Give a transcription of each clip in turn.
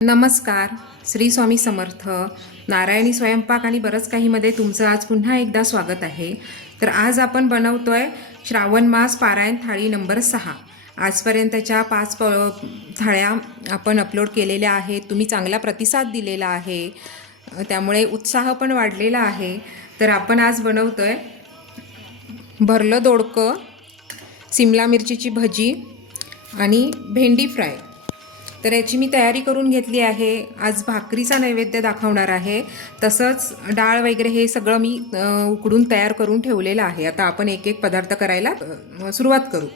नमस्कार. श्री स्वामी समर्थ. नारायणी स्वयंपाक आणि बरंच काहीमध्ये तुमचं आज पुन्हा एकदा स्वागत आहे. तर आज आपण बनवतोय श्रावण मास पारायण थाळी नंबर 6. आजपर्यंतच्या 5 थाळ्या आपण अपलोड केलेल्या आहेत. तुम्ही चांगला प्रतिसाद दिलेला आहे, त्यामुळे उत्साह पण वाढलेला आहे. तर आपण आज बनवतोय भरलं दोडकं, सिमला मिरचीची भजी आणि भेंडी फ्राय. तर याची मी तयारी करून घेतली आहे. आज भाकरीचा नैवेद्य दाखवणार आहे. तसंच डाळ वगैरे हे सगळं मी उकडून तयार करून ठेवलेलं आहे. आता आपण एक एक पदार्थ करायला सुरुवात करू.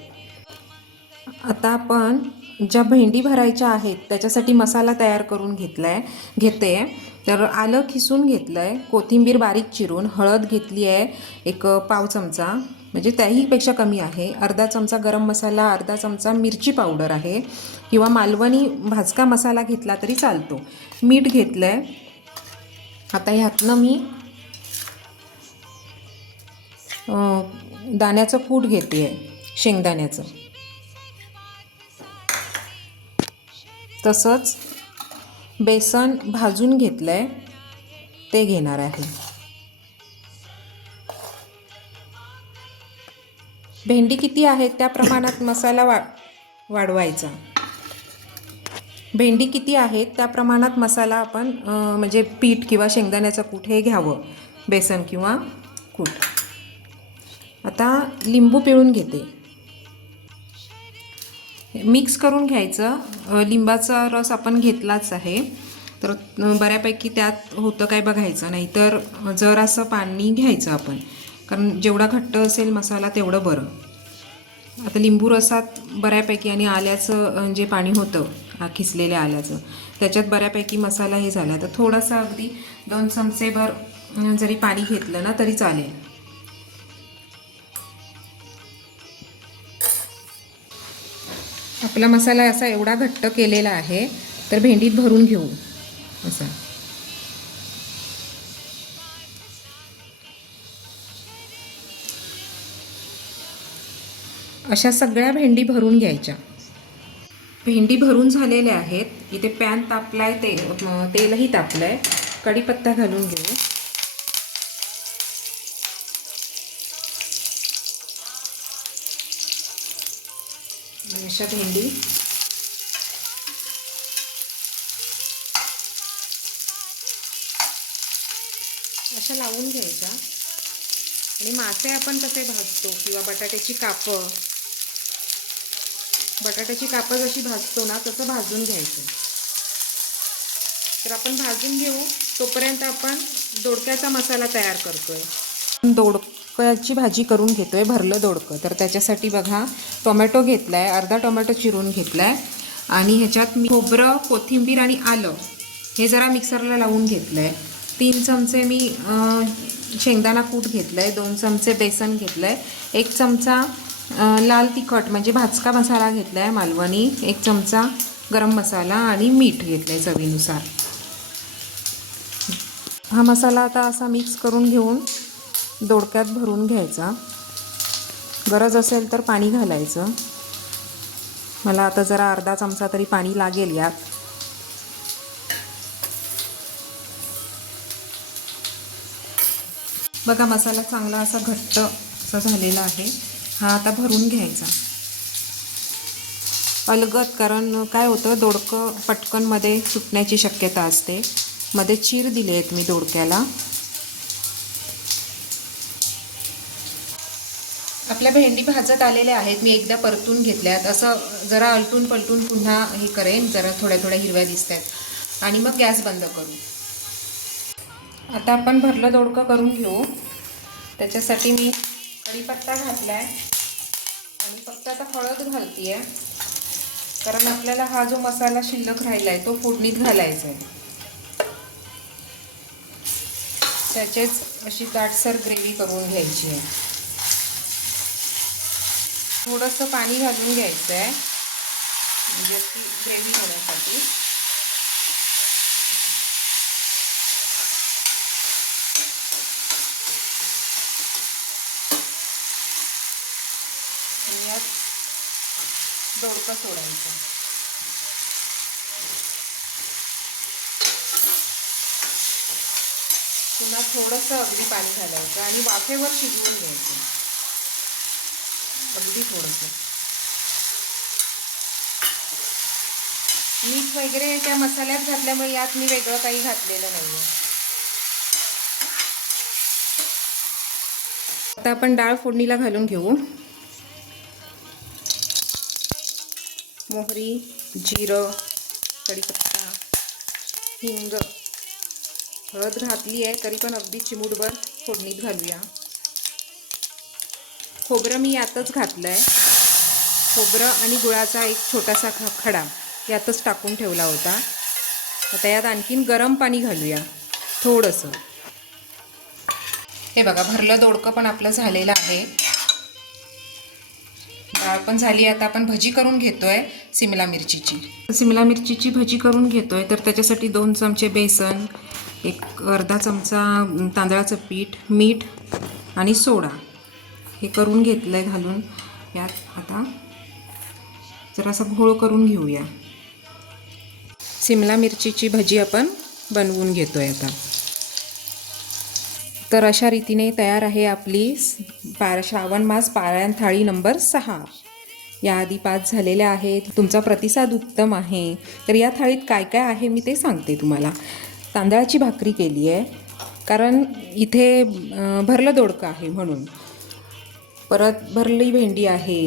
आता आपण ज्या भेंडी भरायच्या आहेत त्याच्यासाठी मसाला तयार करून घेते. तर आलं खिसून घेतलं आहे, कोथिंबीर बारीक चिरून, हळद घेतली आहे एक पाव चमचा, म्हणजे त्याहीपेक्षा कमी आहे, अर्धा चमचा गरम मसाला, अर्धा चमचा मिरची पावडर आहे किंवा मालवणी भाजका मसाला घेतला तरी चालतो. मीठ घेतलं आहे. आता ह्यातनं मी दाण्याचं कूट घेते आहे, शेंगदाण्याचं. तसंच बेसन भाजून घेतलं आहे ते घेणार आहे. भेंडी किती आहेत त्या प्रमाणात मसाला वाढवायचा. भेंडी किती आहेत त्या प्रमाणात मसाला आपण म्हणजे पीठ किंवा शेंगदाण्याचं कूट हे घ्यावं, बेसन किंवा कूट. आता लिंबू पिळून घेते. मिक्स करून घ्यायचं. लिंबाचा रस आपण घेतलाच आहे, तर बऱ्यापैकी त्यात होतं काय बघायचं, नाहीतर जरासं पाणी घ्यायचं आपण, कारण जेवढा घट्ट असेल मसाला तेवढं बरं. आता लिंबू रसात बऱ्यापैकी आणि आल्याचं जे पाणी होतं खिसलेल्या आल्याचं, त्याच्यात बऱ्यापैकी मसाला हे झाला. तर थोडंसं अगदी 2 चमचेभर जरी पाणी घेतलं ना तरी चालेल. आपला मसाला असा एवढा घट्ट केलेला आहे, तर भेंडीत भरून घेऊ असा. अशा सगळ्या भेंडी भरून घ्यायच्या. भेंडी भरून झालेल्या आहेत. इथे पॅन तापलाय, तेलही तापलंय. कढीपत्ता घालून घेऊ. अशा भेंडी अशा लावून घ्यायच्या. आणि मासे आपण कसे भाजतो किंवा बटाट्याची कापं जशी भाजतो ना तसं भाजून घ्यायचं. तर आपण भाजून घेऊ, तोपर्यंत आपण दोडक्याचा मसाला तयार करतोय. दोडक्याची भाजी करून घेतोय, भरलं दोडकं. तर त्याच्यासाठी बघा, टोमॅटो घेतलाय, अर्धा टोमॅटो चिरून घेतलाय आणि ह्याच्यात मी खोबरं, कोथिंबीर आणि आलं हे जरा मिक्सरला लावून घेतलंय. 3 चमचे मी शेंगदाणा कूट घेतलंय, 2 चमचे बेसन घेतलंय, 1 चमचा लाल तिखट म्हणजे भाजका मसाला घेतलाय मालवणी, 1 चमचा गरम मसाला आणि मीठ घेतलंय चवीनुसार. हा मसाला आता असा मिक्स करून घेऊन दोडक्यात भरून घ्यायचा. गरज असेल तर पाणी घालायचं. मला आता जरा अर्धा चमचा तरी पाणी लागेल यात. बघा, मसाला चांगला असा घट्ट असा झालेला आहे. हा आता भरून घ्यायचा अलगद, कारण काय होतं, दोडकं पटकन मध्ये सुटण्याची शक्यता असते. मध्ये चीर दिले आहेत मी दोडक्याला. आपल्या भेंडी भाजत आलेल्या आहेत. मी एकदा परतून घेतल्यात. असं जरा अलटून पलटून पुन्हा हे करेन, जरा थोड्या थोड्या हिरव्या दिसतात आणि मग गॅस बंद करू. आता आपण भरलं दोडकं करून घेऊ. त्याच्यासाठी मी कढीपत्ता घातलाय आणि फक्त आता हळद घालते आहे, कारण आपल्याला हा जो मसाला शिल्लक राहिला आहे तो फोडणीत घालायचा आहे. त्याचेच अशी दाटसर ग्रेव्ही करून घ्यायची आहे. थोडंसं पाणी घालून घ्यायचं आहे म्हणजे ती ग्रेव्ही होण्यासाठी. आणि यात दोडकं सोडायचं. पुन्हा थोडंसं अगदी पाणी घालायचं आणि वाफेवर शिजवून घ्यायचं, अगदी थोडंसं. मीठ वगैरे त्या मसाल्यात घातल्यामुळे यात मी वेगळं काही घातलेलं नाही आहे. आता आपण डाळ फोडणीला घालून घेऊ. मोहरी, जिरं, कढीपत्ता, हिंग, हळद घातली आहे तरी पण अगदी चिमूटभर फोडणीत घालूया. खोबरं मी यातच घातलं आहे. खोबरं आणि गुळाचा एक छोटासा खडा यातच टाकून ठेवला होता. आता यात आणखीन गरम पाणी घालूया थोडंसं. हे बघा, भरलं दोडकं पण आपलं झालेलं आहे. डाळ पण झाली. आता आपण भजी करून घेतोय सिमला मिरचीची भजी करून घेतोय. तर त्याच्यासाठी 2 चमचे बेसन, एक अर्धा चमचा तांदळाचं पीठ, मीठ आणि सोडा हे करून घेतलंय घालून. यात आता जरासा घोळ करून घेऊया. सिमला मिरचीची भजी आपण बनवून घेतोय आता. तर अशा रीतीने तयार आहे आपली श्रावण मास पारायण थाळी नंबर 6. याआधी 5 झालेल्या आहेत. तुमचा प्रतिसाद उत्तम आहे. तर या थाळीत काय काय आहे मी ते सांगते तुम्हाला. तांदळाची भाकरी केली आहे कारण इथे भरलं दोडकं आहे म्हणून. परत भरली भेंडी आहे,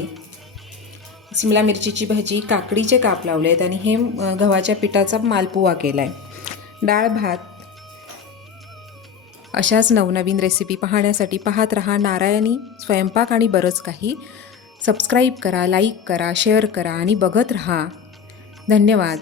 सिमला मिरचीची भजी, काकडीचे काप लावले आहेत आणि हे गव्हाच्या पिठाचा मालपुवा केला आहे. डाळ भात. अशाच नवनवीन रेसिपी पाहण्यासाठी पाहत रहा नारायणी स्वयंपाक आणि बरंच काही. सबस्क्राईब करा, लाईक करा, शेअर करा आणि बघत रहा. धन्यवाद.